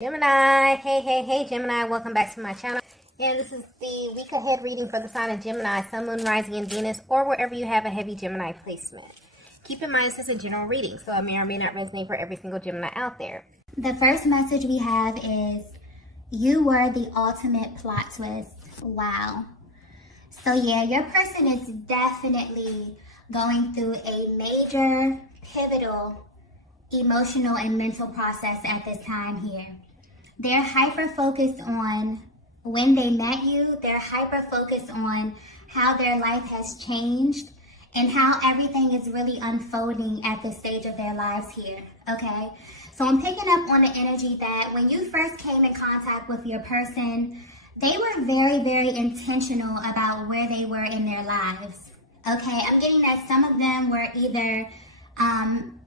Gemini, hey Gemini, welcome back to my channel. And this is the week ahead reading for the sign of Gemini, Sun, Moon, Rising, and Venus, or wherever you have a heavy Gemini placement. Keep in mind this is a general reading, so it may or may not resonate for every single Gemini out there. The first message we have is, you were the ultimate plot twist. Wow. So yeah, your person is definitely going through a major, pivotal, emotional and mental process at this time here. They're hyper-focused on when they met you. They're hyper-focused on how their life has changed and how everything is really unfolding at this stage of their lives here, okay? So I'm picking up on the energy that when you first came in contact with your person, they were very, very intentional about where they were in their lives, okay? I'm getting that some of them were either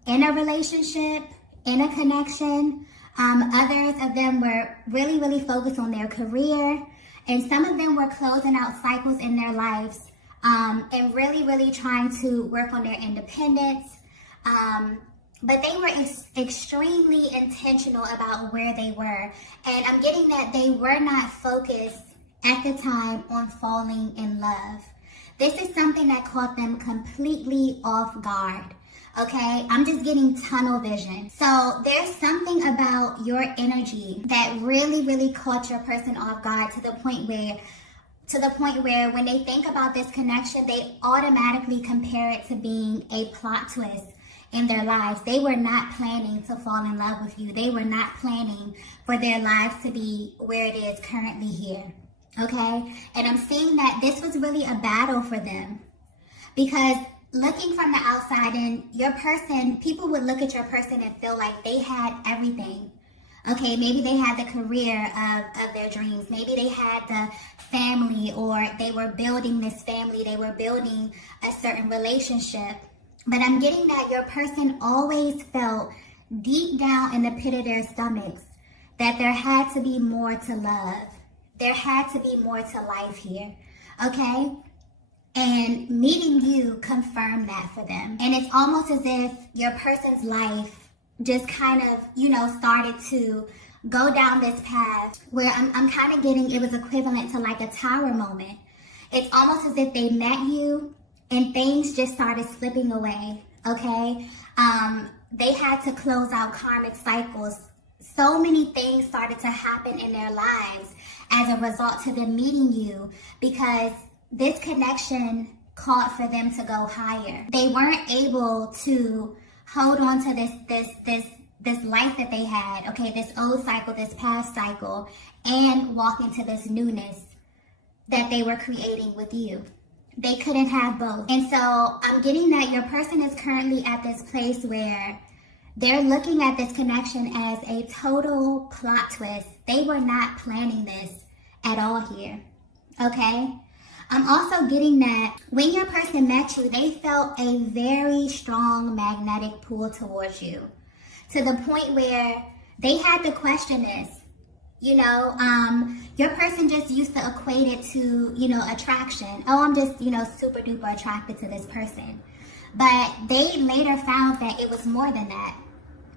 in a relationship, in a connection. Others of them were really, really focused on their career. And some of them were closing out cycles in their lives and really, really trying to work on their independence. But they were extremely intentional about where they were. And I'm getting that they were not focused at the time on falling in love. This is something that caught them completely off guard. Okay, I'm just getting tunnel vision. So there's something about your energy that really, really caught your person off guard to the point where when they think about this connection, they automatically compare it to being a plot twist in their lives. They were not planning to fall in love with you. They were not planning for their lives to be where it is currently here. Okay, and I'm seeing that this was really a battle for them because looking from the outside in, your person, people would look at your person and feel like they had everything. Okay, maybe they had the career of their dreams. Maybe they had the family, or they were building this family. They were building a certain relationship. But I'm getting that your person always felt deep down in the pit of their stomachs that there had to be more to love. There had to be more to life here. Okay? And meeting you confirmed that for them. And it's almost as if your person's life just kind of, started to go down this path where I'm kind of getting, it was equivalent to like a tower moment. It's almost as if they met you and things just started slipping away, okay? They had to close out karmic cycles. So many things started to happen in their lives as a result to them meeting you, because this connection called for them to go higher. They weren't able to hold on to this life that they had, okay, this old cycle, this past cycle, and walk into this newness that they were creating with you. They couldn't have both. And so I'm getting that your person is currently at this place where they're looking at this connection as a total plot twist. They were not planning this at all here, okay? I'm also getting that when your person met you, they felt a very strong magnetic pull towards you, to the point where they had to question this. Your person just used to equate it to, attraction. Oh, I'm just, super duper attracted to this person. But they later found that it was more than that.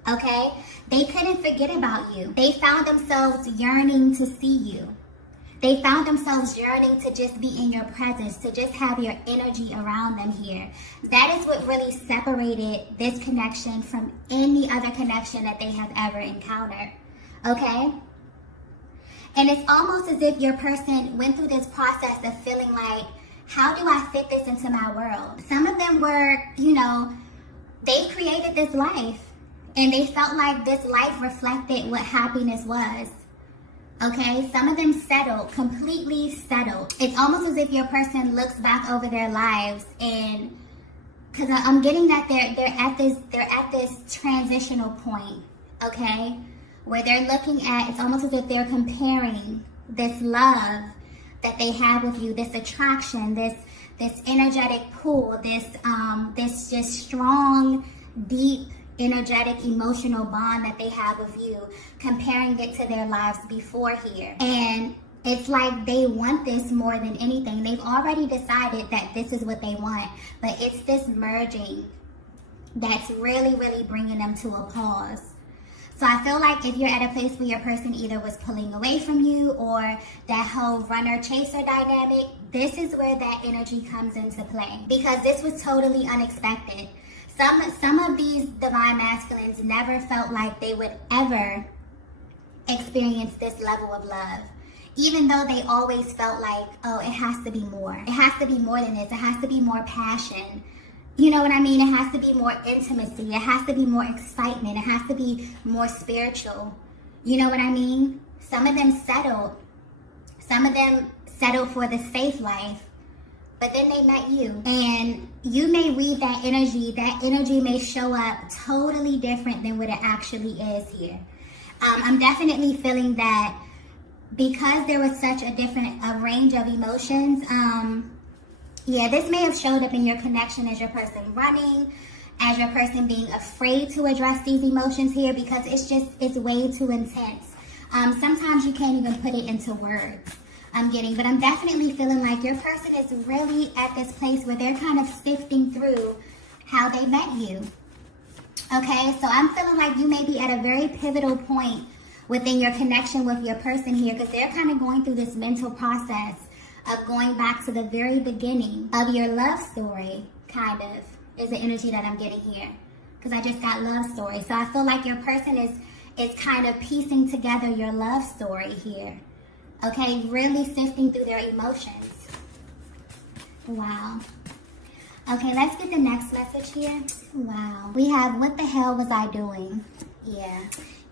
Okay? They couldn't forget about you. They found themselves yearning to see you. They found themselves yearning to just be in your presence, to just have your energy around them here. That is what really separated this connection from any other connection that they have ever encountered, okay? And it's almost as if your person went through this process of feeling like, how do I fit this into my world? Some of them were, they created this life, and they felt like this life reflected what happiness was. Okay, some of them settled, completely settled. It's almost as if your person looks back over their lives, and because I'm getting that they're at this transitional point, okay, where they're looking at, it's almost as if they're comparing this love that they have with you, this attraction, this energetic pull, this just strong, deep, energetic, emotional bond that they have with you, comparing it to their lives before here. And it's like they want this more than anything. They've already decided that this is what they want, but it's this merging that's really, really bringing them to a pause. So So I feel like if you're at a place where your person either was pulling away from you or that whole runner-chaser dynamic, this is where that energy comes into play. Because this was totally unexpected. Some of these divine masculines never felt like they would ever experience this level of love. Even though they always felt like, oh, it has to be more. It has to be more than this. It has to be more passion. You know what I mean? It has to be more intimacy. It has to be more excitement. It has to be more spiritual. You know what I mean? Some of them settled. Some of them settled for this faith life. But then they met you. And you may read that energy. That energy may show up totally different than what it actually is here. I'm definitely feeling that because there was such a range of emotions, yeah, this may have showed up in your connection as your person running, as your person being afraid to address these emotions here because it's way too intense. Sometimes you can't even put it into words. But I'm definitely feeling like your person is really at this place where they're kind of sifting through how they met you. Okay, so I'm feeling like you may be at a very pivotal point within your connection with your person here because they're kind of going through this mental process of going back to the very beginning of your love story, kind of, is the energy that I'm getting here. Because I just got love story. So I feel like your person is kind of piecing together your love story here. Okay, really sifting through their emotions. Wow. Okay, let's get the next message here. Wow. We have, what the hell was I doing? Yeah.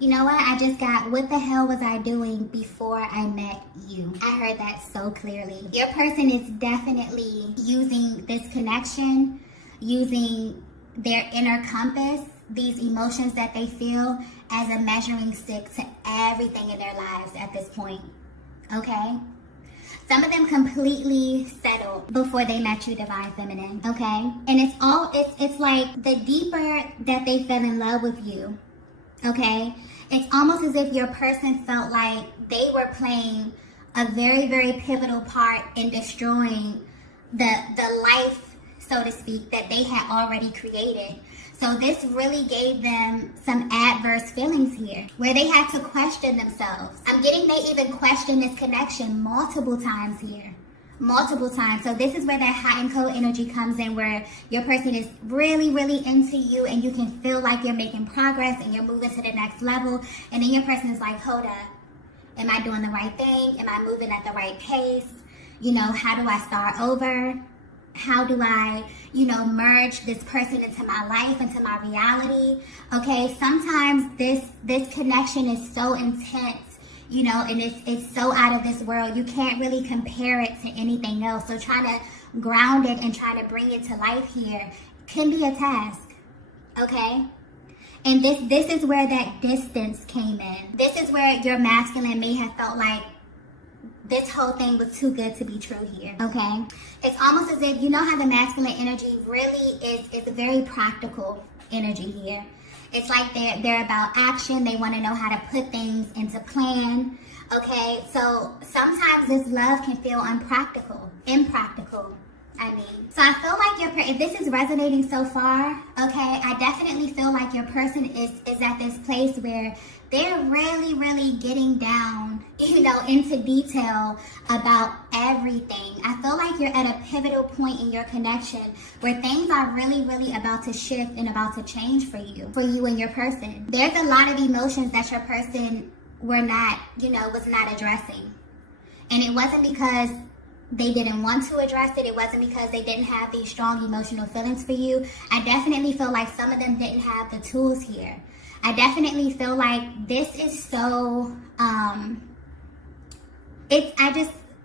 You know what? I just got, what the hell was I doing before I met you? I heard that so clearly. Your person is definitely using this connection, using their inner compass, these emotions that they feel as a measuring stick to everything in their lives at this point. Okay? Some of them completely settled before they met you, Divine Feminine. Okay? And it's like the deeper that they fell in love with you, okay, it's almost as if your person felt like they were playing a very, very pivotal part in destroying the life, so to speak, that they had already created. So this really gave them some adverse feelings here, where they had to question themselves. I'm getting they even questioned this connection multiple times here. Multiple times. So this is where that hot and cold energy comes in, where your person is really, really into you and you can feel like you're making progress and you're moving to the next level. And then your person is like, hold up. Am I doing the right thing? Am I moving at the right pace? You know, how do I start over? How do I, merge this person into my life, into my reality? Okay, sometimes this connection is so intense, and it's so out of this world. You can't really compare it to anything else. So trying to ground it and trying to bring it to life here can be a task, okay? And this is where that distance came in. This is where your masculine may have felt like this whole thing was too good to be true here, okay? It's almost as if, how the masculine energy really is a very practical energy here. It's like they're about action. They want to know how to put things into plan, okay? So sometimes this love can feel impractical, So I feel like if this is resonating so far, okay, I definitely feel like your person is at this place where they're really, really getting down, into detail about everything. I feel like you're at a pivotal point in your connection where things are really, really about to shift and about to change for you and your person. There's a lot of emotions that your person was not addressing. And it wasn't because they didn't want to address it. It wasn't because they didn't have these strong emotional feelings for you. I definitely feel like some of them didn't have the tools here. I definitely feel like this is so,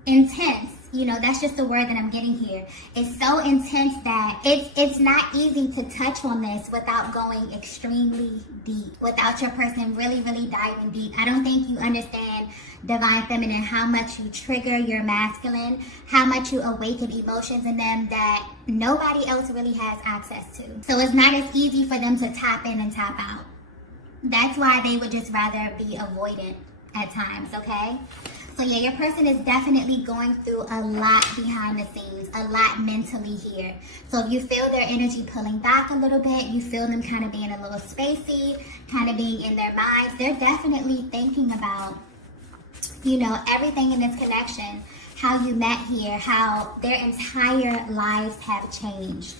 intense. That's just the word that I'm getting here. It's so intense that it's not easy to touch on this without going extremely deep, without your person really, really diving deep. I don't think you understand, Divine Feminine, how much you trigger your masculine, how much you awaken emotions in them that nobody else really has access to. So it's not as easy for them to tap in and tap out. That's why they would just rather be avoidant at times, okay? So yeah, your person is definitely going through a lot behind the scenes, a lot mentally here. So if you feel their energy pulling back a little bit, you feel them kind of being a little spacey, kind of being in their minds, they're definitely thinking about, you know, everything in this connection, how you met here, how their entire lives have changed.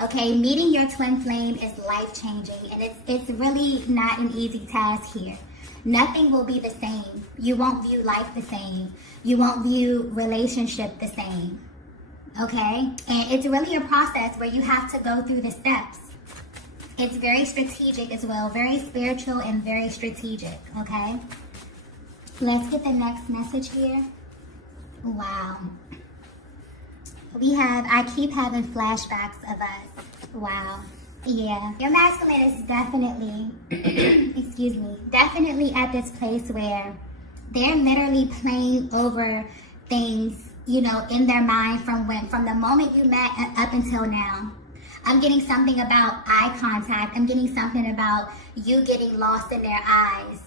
Okay, meeting your twin flame is life-changing, and it's really not an easy task here. Nothing will be the same. You won't view life the same. You won't view relationship the same. Okay? And it's really a process where you have to go through the steps. It's very strategic as well, very spiritual and very strategic. Okay? Let's get the next message here. Wow. We have, I keep having flashbacks of us. Wow. Yeah. Your masculine is definitely, excuse me, definitely at this place where they're literally playing over things, you know, in their mind from the moment you met up until now. I'm getting something about eye contact. I'm getting something about you getting lost in their eyes.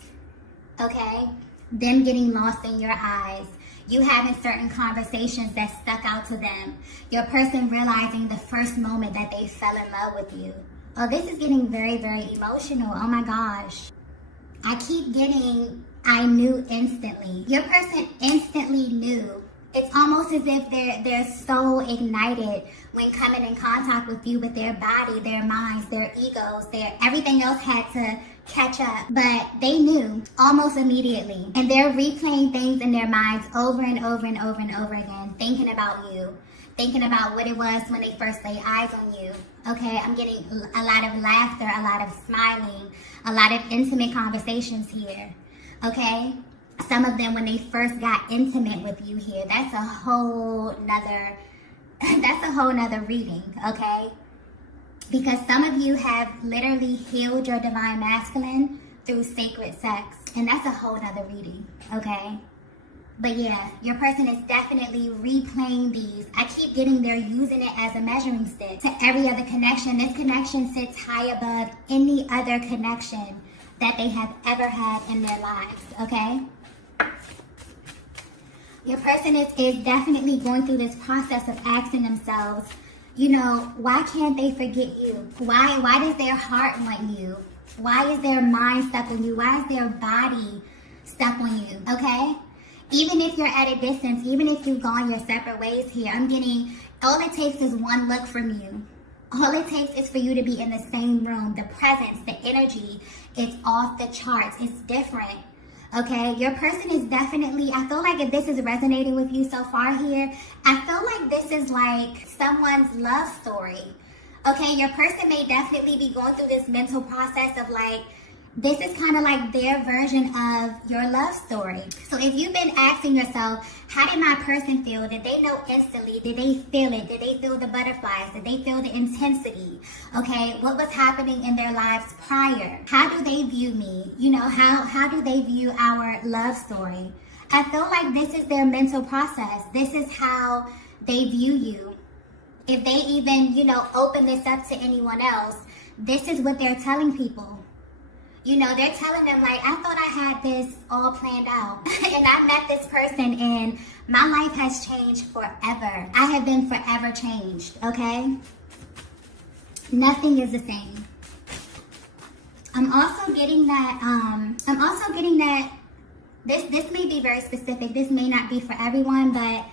Okay? Them getting lost in your eyes. You having certain conversations that stuck out to them. Your person realizing the first moment that they fell in love with you. Oh, this is getting very, very emotional. Oh my gosh. I keep getting, I knew instantly. Your person instantly knew. It's almost as if they're so ignited when coming in contact with you, with their body, their minds, their egos, everything else had to catch up, but they knew almost immediately, and they're replaying things in their minds over and over and over and over again, thinking about you, thinking about what it was when they first laid eyes on you. Okay, I'm getting a lot of laughter, a lot of smiling, a lot of intimate conversations here. Okay, some of them when they first got intimate with you here, that's a whole nother reading. Okay, because some of you have literally healed your divine masculine through sacred sex, and that's a whole nother reading. Okay, but yeah, your person is definitely replaying these. I keep getting they're using it as a measuring stick to every other connection. This connection sits high above any other connection that they have ever had in their lives. Okay, your person is definitely going through this process of asking themselves, you know, why can't they forget you? Why does their heart want you? Why is their mind stuck on you? Why is their body stuck on you? Okay? Even if you're at a distance, even if you've gone your separate ways here, I'm getting, all it takes is one look from you. All it takes is for you to be in the same room. The presence, the energy, it's off the charts. It's different. Okay, your person is definitely, I feel like if this is resonating with you so far here, I feel like this is like someone's love story. Okay, your person may definitely be going through this mental process of like, this is kind of like their version of your love story. So if you've been asking yourself, how did my person feel? Did they know instantly? Did they feel it? Did they feel the butterflies? Did they feel the intensity? Okay, what was happening in their lives prior? How do they view me? You know, how do they view our love story? I feel like this is their mental process. This is how they view you. If they even, you know, open this up to anyone else, this is what they're telling people. You know, they're telling them like, I thought I had this all planned out. And I met this person and my life has changed forever. I have been forever changed, okay? Nothing is the same. I'm also getting that, this may be very specific. This may not be for everyone, but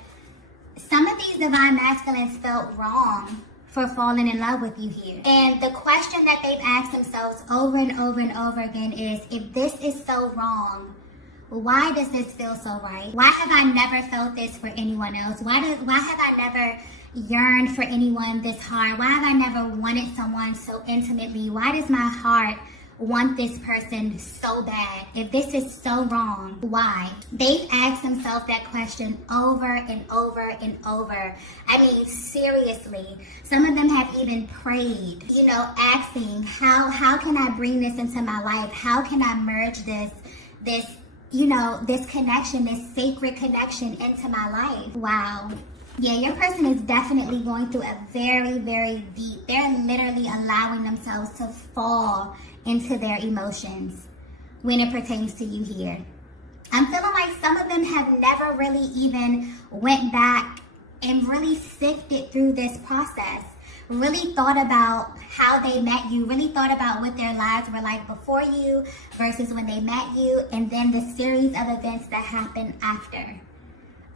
some of these divine masculines felt wrong for falling in love with you here. And the question that they've asked themselves over and over and over again is, if this is so wrong, why does this feel so right? Why have I never felt this for anyone else? Why have I never yearned for anyone this hard? Why have I never wanted someone so intimately? Why does my heart want this person so bad? If this is so wrong, why? They've asked themselves that question over and over and over. I mean, seriously. Some of them have even prayed, you know, asking, how can I bring this into my life? How can I merge this, you know, this connection, this sacred connection into my life? Wow. Yeah, your person is definitely going through a very, very deep, they're literally allowing themselves to fall into their emotions when it pertains to you here. I'm them have never really even went back and really sifted through this process, really thought about how they met you, really thought about what their lives were like before you versus when they met you, and then the series of events that happened after.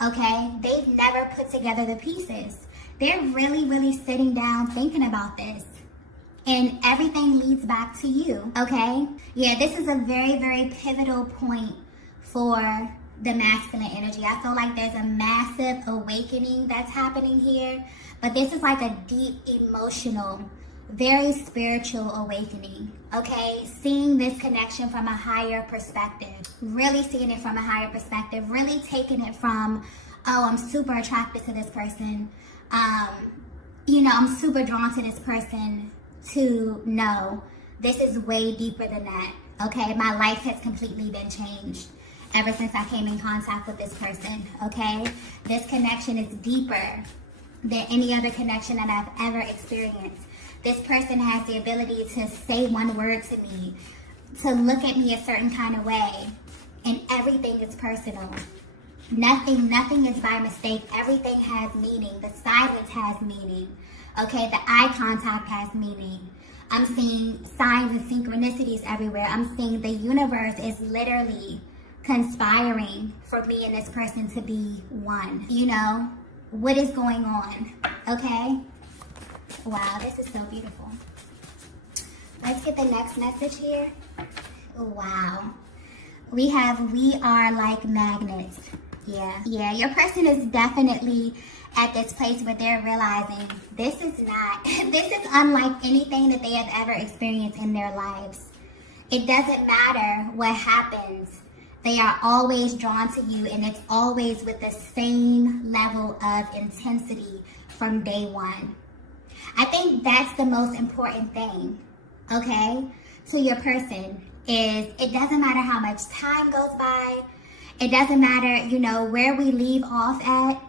Okay? They've never put together the pieces. They're really, really sitting down thinking about this. And everything leads back to you. Okay? Yeah, this is a very, very pivotal point for the masculine energy. I feel like there's a massive awakening that's happening here, but this is like a deep emotional, very spiritual awakening. Okay, seeing this connection from a higher perspective, really seeing it from a higher perspective, really taking it from, oh, I'm super attracted to this person, I'm super drawn to this person, to no, this is way deeper than that. Okay, my life has completely been changed ever since I came in contact with this person, okay? This connection is deeper than any other connection that I've ever experienced. This person has the ability to say one word to me, to look at me a certain kind of way, and everything is personal. Nothing is by mistake. Everything has meaning. The silence has meaning, okay? The eye contact has meaning. I'm seeing signs and synchronicities everywhere. I'm seeing the universe is literally conspiring for me and this person to be one. What is going on? Okay? Wow, this is so beautiful. Let's get the next message here. Wow. We are like magnets. Yeah, your person is definitely at this place where they're realizing this is unlike anything that they have ever experienced in their lives. It doesn't matter what happens. They are always drawn to you, and it's always with the same level of intensity from day one. I think that's the most important thing, okay, to your person, is it doesn't matter how much time goes by. It doesn't matter, where we leave off at.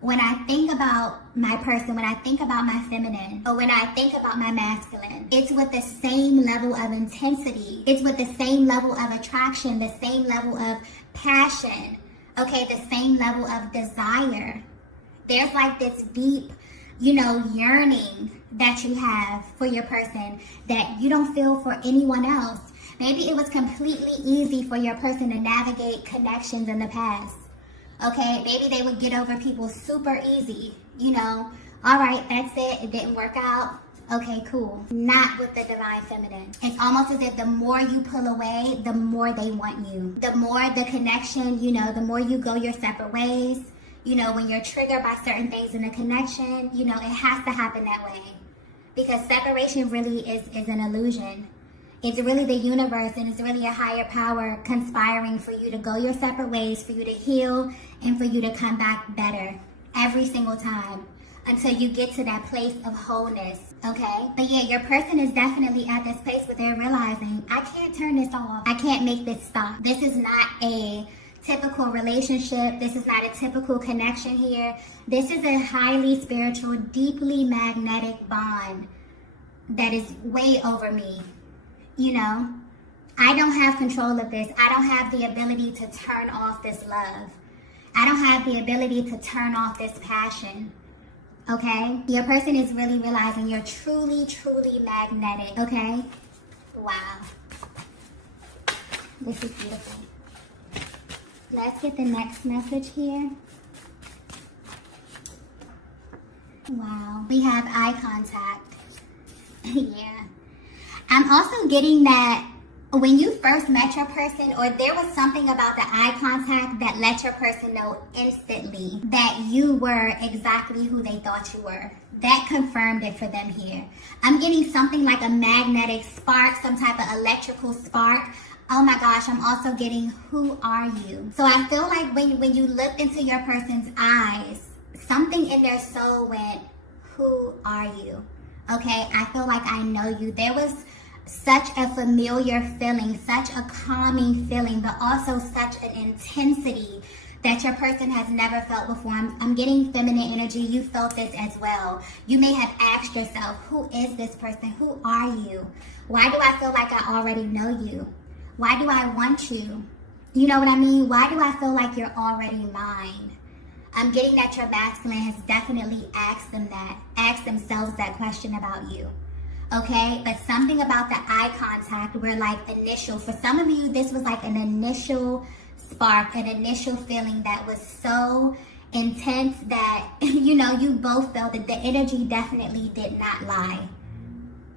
When I think about my person, when I think about my feminine, or when I think about my masculine, it's with the same level of intensity. It's with the same level of attraction, the same level of passion, okay, the same level of desire. There's like this deep, yearning that you have for your person that you don't feel for anyone else. Maybe it was completely easy for your person to navigate connections in the past. Okay, maybe they would get over people super easy, all right, that's it, it didn't work out, okay, cool. Not with the divine feminine. It's almost as if the more you pull away, the more they want you. The more the connection, the more you go your separate ways, when you're triggered by certain things in a connection, it has to happen that way. Because separation really is an illusion. It's really the universe, and it's really a higher power conspiring for you to go your separate ways, for you to heal, and for you to come back better every single time until you get to that place of wholeness, okay? But yeah, your person is definitely at this place where they're realizing, I can't turn this off. I can't make this stop. This is not a typical relationship. This is not a typical connection here. This is a highly spiritual, deeply magnetic bond that is way over me. I don't have control of this. I don't have the ability to turn off this love. I don't have the ability to turn off this passion. Okay? Your person is really realizing you're truly, truly magnetic. Okay? Wow. This is beautiful. Let's get the next message here. Wow. We have eye contact. Yeah. I'm also getting that when you first met your person, or there was something about the eye contact that let your person know instantly that you were exactly who they thought you were. That confirmed it for them here. I'm getting something like a magnetic spark, some type of electrical spark. Oh my gosh, I'm also getting, who are you? So I feel like when you looked into your person's eyes, something in their soul went, who are you? Okay, I feel like I know you. There was such a familiar feeling, such a calming feeling, but also such an intensity that your person has never felt before. I'm getting feminine energy. You felt this as well. You may have asked yourself, who is this person? Who are you? Why do I feel like I already know you? Why do I want you? You know what I mean? Why do I feel like you're already mine? I'm getting that your masculine has definitely asked themselves that question about you. Okay, but something about the eye contact were like initial. For some of you, this was like an initial spark, an initial feeling that was so intense that, you know, you both felt that the energy definitely did not lie.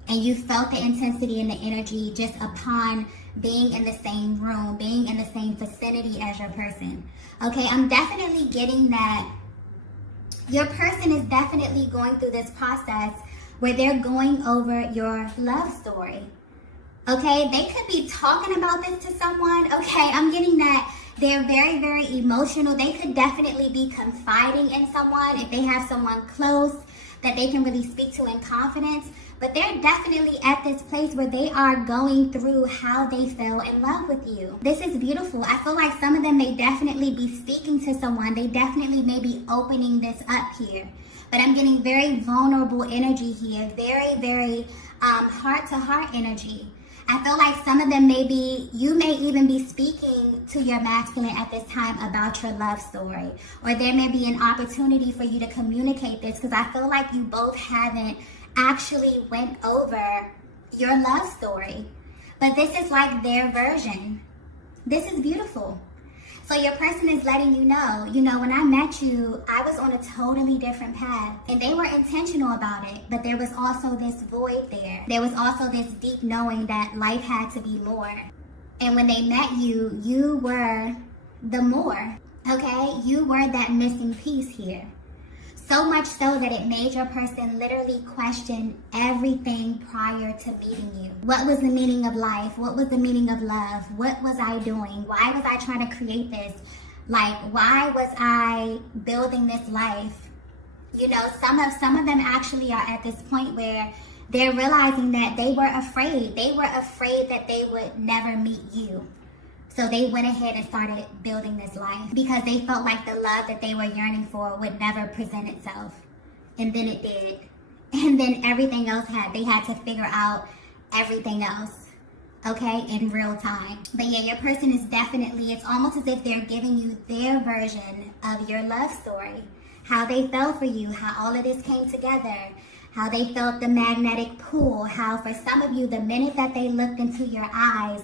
And you felt the intensity and the energy just upon being in the same room, being in the same vicinity as your person. Okay, I'm definitely getting that your person is definitely going through this process where they're going over your love story. Okay, they could be talking about this to someone. Okay, I'm getting that they're very, very emotional. They could definitely be confiding in someone if they have someone close that they can really speak to in confidence. But they're definitely at this place where they are going through how they fell in love with you. This is beautiful. I feel like some of them may definitely be speaking to someone. They definitely may be opening this up here. But I'm getting very vulnerable energy here. Very, very heart-to-heart energy. I feel like some of them you may even be speaking to your masculine at this time about your love story. Or there may be an opportunity for you to communicate this, because I feel like you both haven't actually went over your love story. But this is like their version. This is beautiful. So your person is letting you know, when I met you, I was on a totally different path. And they were intentional about it. But there was also this void there. There was also this deep knowing that life had to be more. And when they met you, you were the more. Okay? You were that missing piece here. So much so that it made your person literally question everything prior to meeting you. What was the meaning of life? What was the meaning of love? What was I doing? Why was I trying to create this? Like, why was I building this life? You know, some of them actually are at this point where they're realizing that they were afraid. They were afraid that they would never meet you. So they went ahead and started building this life because they felt like the love that they were yearning for would never present itself. And then it did. And then everything else they had to figure out everything else, okay, in real time. But yeah, your person is definitely, it's almost as if they're giving you their version of your love story. How they fell for you, how all of this came together, how they felt the magnetic pull, how for some of you, the minute that they looked into your eyes,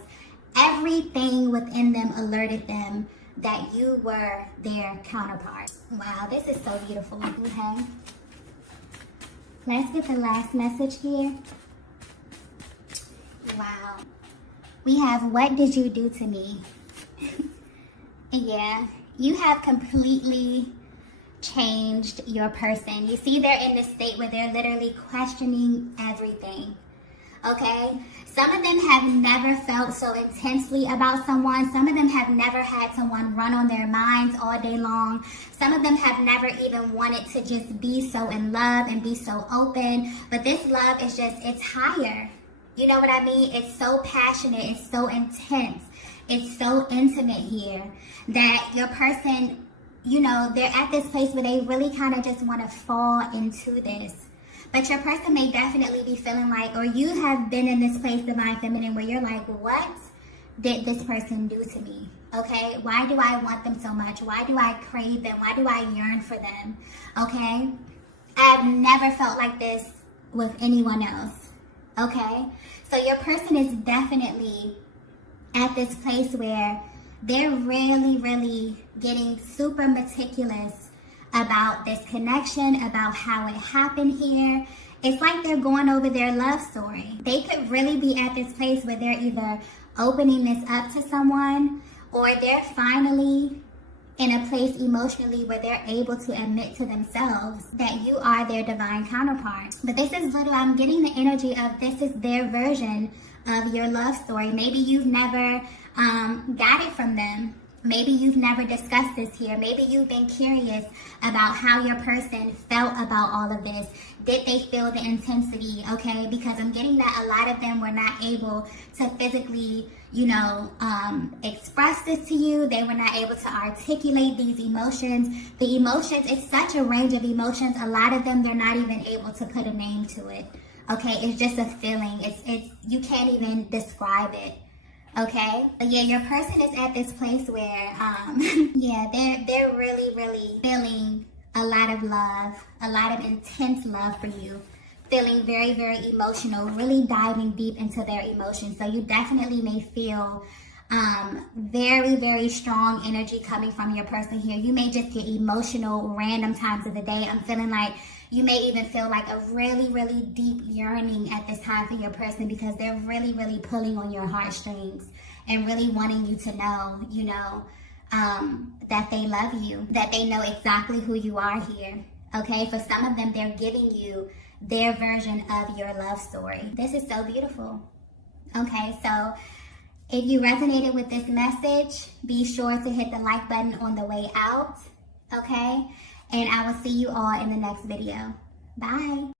everything within them alerted them that you were their counterpart. Wow, this is so beautiful. Okay. Let's get the last message here. Wow. We have, what did you do to me? Yeah, you have completely changed your person. You see, they're in this state where they're literally questioning everything. Okay? Some of them have never felt so intensely about someone. Some of them have never had someone run on their minds all day long. Some of them have never even wanted to just be so in love and be so open. But this love is just, it's higher. You know what I mean? It's so passionate. It's so intense. It's so intimate here that your person, you know, they're at this place where they really kind of just want to fall into this. But your person may definitely be feeling like, or you have been in this place, Divine Feminine, where you're like, what did this person do to me? Okay? Why do I want them so much? Why do I crave them? Why do I yearn for them? Okay? I've never felt like this with anyone else. Okay? So your person is definitely at this place where they're really, really getting super meticulous about this connection, about how it happened here. It's like they're going over their love story. They could really be at this place where they're either opening this up to someone, or they're finally in a place emotionally where they're able to admit to themselves that you are their divine counterpart. But this is literally, I'm getting the energy of this is their version of your love story. Maybe you've never got it from them. Maybe you've never discussed this here. Maybe you've been curious about how your person felt about all of this. Did they feel the intensity? Okay, because I'm getting that a lot of them were not able to physically, you know, express this to you. They were not able to articulate these emotions. The emotions, it's such a range of emotions. A lot of them, they're not even able to put a name to it. Okay, it's just a feeling. It's you can't even describe it. Okay, but yeah, your person is at this place where, yeah, they're really, really feeling a lot of love, a lot of intense love for you, feeling very, very emotional, really diving deep into their emotions. So you definitely may feel very, very strong energy coming from your person here. You may just get emotional random times of the day. I'm feeling like you may even feel like a really, really deep yearning at this time for your person because they're really, really pulling on your heartstrings and really wanting you to know, you know, that they love you, that they know exactly who you are here. Okay, for some of them, they're giving you their version of your love story. This is so beautiful. Okay, so if you resonated with this message, be sure to hit the like button on the way out. Okay, and I will see you all in the next video. Bye.